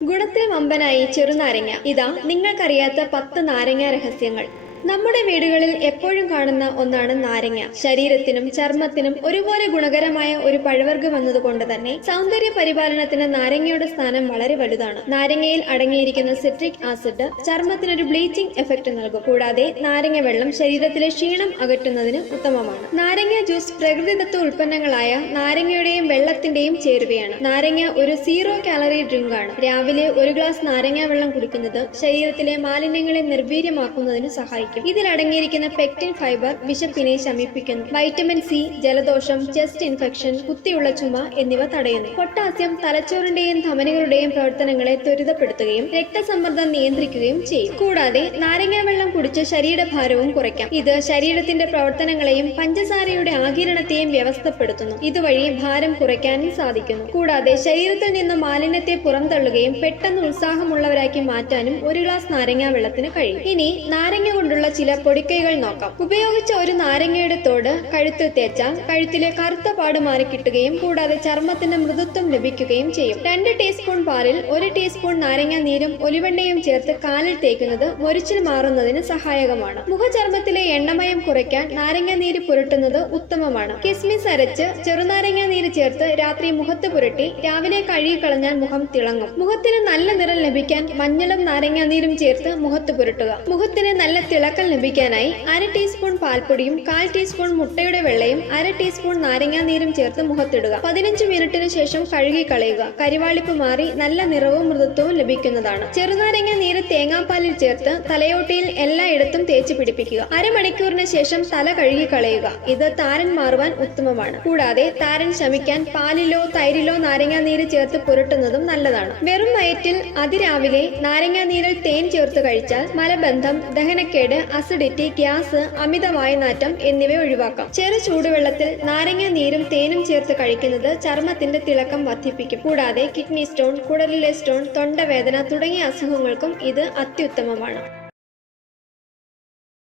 ഗുണത്തിൽ വമ്പനായി ചെറുനാരങ്ങ. ഇതാ നിങ്ങൾക്കറിയാത്ത 10 നാരങ്ങ രഹസ്യങ്ങൾ. നമ്മുടെ വീടുകളിൽ എപ്പോഴും കാണുന്ന ഒന്നാണ് നാരങ്ങ. ശരീരത്തിനും ചർമ്മത്തിനും ഒരുപോലെ ഗുണകരമായ ഒരു പഴവർഗ്ഗം എന്നതുകൊണ്ട് തന്നെ സൗന്ദര്യ പരിപാലനത്തിന് നാരങ്ങയുടെ സ്ഥാനം വളരെ വലുതാണ്. നാരങ്ങയിൽ അടങ്ങിയിരിക്കുന്ന സിട്രിക് ആസിഡ് ചർമ്മത്തിനൊരു ബ്ലീച്ചിങ് എഫക്ട് നൽകും. കൂടാതെ നാരങ്ങ വെള്ളം ശരീരത്തിലെ ക്ഷീണം അകറ്റുന്നതിന് ഉത്തമമാണ്. നാരങ്ങ ജ്യൂസ് പ്രകൃതിദത്ത ഉൽപ്പന്നങ്ങളായ നാരങ്ങയുടെയും വെള്ളത്തിന്റെയും ചേരുവയാണ്. നാരങ്ങ ഒരു 0 കാലറി ഡ്രിങ്ക് ആണ്. രാവിലെ ഒരു ഗ്ലാസ് നാരങ്ങ വെള്ളം കുടിക്കുന്നത് ശരീരത്തിലെ മാലിന്യങ്ങളെ നിർവീര്യമാക്കുന്നതിന് സഹായിക്കും. ഇതിലടങ്ങിയിരിക്കുന്ന പെക്റ്റിൻ ഫൈബർ വിശപ്പിനെ ശമിപ്പിക്കുന്നു. വൈറ്റമിൻ സി ജലദോഷം, ചെസ്റ്റ് ഇൻഫെക്ഷൻ, കുത്തിയുള്ള ചുമ എന്നിവ തടയുന്നു. പൊട്ടാസ്യം തലച്ചോറിന്റെയും ധമനികളുടെയും പ്രവർത്തനങ്ങളെ ത്വരിതപ്പെടുത്തുകയും രക്തസമ്മർദ്ദം നിയന്ത്രിക്കുകയും ചെയ്യും. കൂടാതെ നാരങ്ങ വെള്ളം കുടിച്ച് ശരീരഭാരവും കുറയ്ക്കാം. ഇത് ശരീരത്തിന്റെ പ്രവർത്തനങ്ങളെയും പഞ്ചസാരയുടെ ആഗിരണത്തെയും വ്യവസ്ഥപ്പെടുത്തുന്നു. ഇതുവഴി ഭാരം കുറയ്ക്കാനും സാധിക്കുന്നു. കൂടാതെ ശരീരത്തിൽ നിന്ന് മാലിന്യത്തെ പുറന്തള്ളുകയും പെട്ടെന്ന് ഉത്സാഹമുള്ളവരാക്കി മാറ്റാനും ഒരു ഗ്ലാസ് നാരങ്ങ വെള്ളത്തിന് കഴിയും. ഇനി നാരങ്ങ കൊണ്ടുള്ള ചില പൊടിക്കൈകൾ നോക്കാം. ഉപയോഗിച്ച ഒരു നാരങ്ങയുടെ തോട് കഴുത്തിൽ തേച്ചാൽ കഴുത്തിലെ കറുത്ത പാട് മാറി കിട്ടുകയും കൂടാതെ ചർമ്മത്തിന് മൃദുത്വം ലഭിക്കുകയും ചെയ്യും. 2 ടീസ്പൂൺ പാലിൽ 1 ടീസ്പൂൺ നാരങ്ങ നീരും ഒലിവെണ്ണയും ചേർത്ത് കാലിൽ തേക്കുന്നത് മൊരിച്ചിൽ മാറുന്നതിന് സഹായകമാണ്. മുഖചർമ്മത്തിലെ എണ്ണമയം കുറയ്ക്കാൻ നാരങ്ങ നീര് പുരട്ടുന്നത് ഉത്തമമാണ്. കിസ്മിസ് അരച്ച് ചെറുനാരങ്ങ നീര് ചേർത്ത് രാത്രി മുഖത്ത് പുരട്ടി രാവിലെ കഴുകിക്കളഞ്ഞാൽ മുഖം തിളങ്ങും. മുഖത്തിന് നല്ല നിറം ലഭിക്കാൻ മഞ്ഞളും നാരങ്ങ നീരും ചേർത്ത് മുഖത്ത് പുരട്ടുക. മുഖത്തിന് നല്ല തിളക്കം ലഭിക്കാനായി 1/2 ടീസ്പൂൺ പാൽപ്പൊടിയും 1/4 ടീസ്പൂൺ മുട്ടയുടെ വെള്ളയും 1/2 ടീസ്പൂൺ നാരങ്ങാ നീരും ചേർത്ത് മുഖത്തിടുക. 15 മിനിറ്റിന് ശേഷം കഴുകി കളയുക. കരിവാളിപ്പ് മാറി നല്ല നിറവും മൃദുത്വവും ലഭിക്കുന്നതാണ്. ചെറുനാരങ്ങ നീര് തേങ്ങാപ്പാലിൽ ചേർത്ത് തലയോട്ടിയിൽ എല്ലായിടത്തും തേച്ച് പിടിപ്പിക്കുക. അരമണിക്കൂറിന് ശേഷം തല കഴുകി കളയുക. ഇത് താരൻ മാറുവാൻ ഉത്തമമാണ്. കൂടാതെ താരൻ ശമിക്കാൻ പാലിലോ തൈരിലോ നാരങ്ങാ നീര് ചേർത്ത് പുരട്ടുന്നതും നല്ലതാണ്. വെറും വയറ്റിൽ അതിരാവിലെ നാരങ്ങാ നീരിൽ തേൻ ചേർത്ത് കഴിച്ചാൽ മലബന്ധം, ദഹനക്കേട്, അസിഡിറ്റി, ഗ്യാസ്, അമിതമായ നാറ്റം എന്നിവ ഒഴിവാക്കാം. ചെറു ചൂടുവെള്ളത്തിൽ നാരങ്ങ നീരും തേനും ചേർത്ത് കഴിക്കുന്നത് ചർമ്മത്തിന്റെ തിളക്കം വർദ്ധിപ്പിക്കും. കൂടാതെ കിഡ്നി സ്റ്റോൺ, കുടലിലെ സ്റ്റോൺ, തൊണ്ടവേദന തുടങ്ങിയ അസുഖങ്ങൾക്കും ഇത് അത്യുത്തമമാണ്.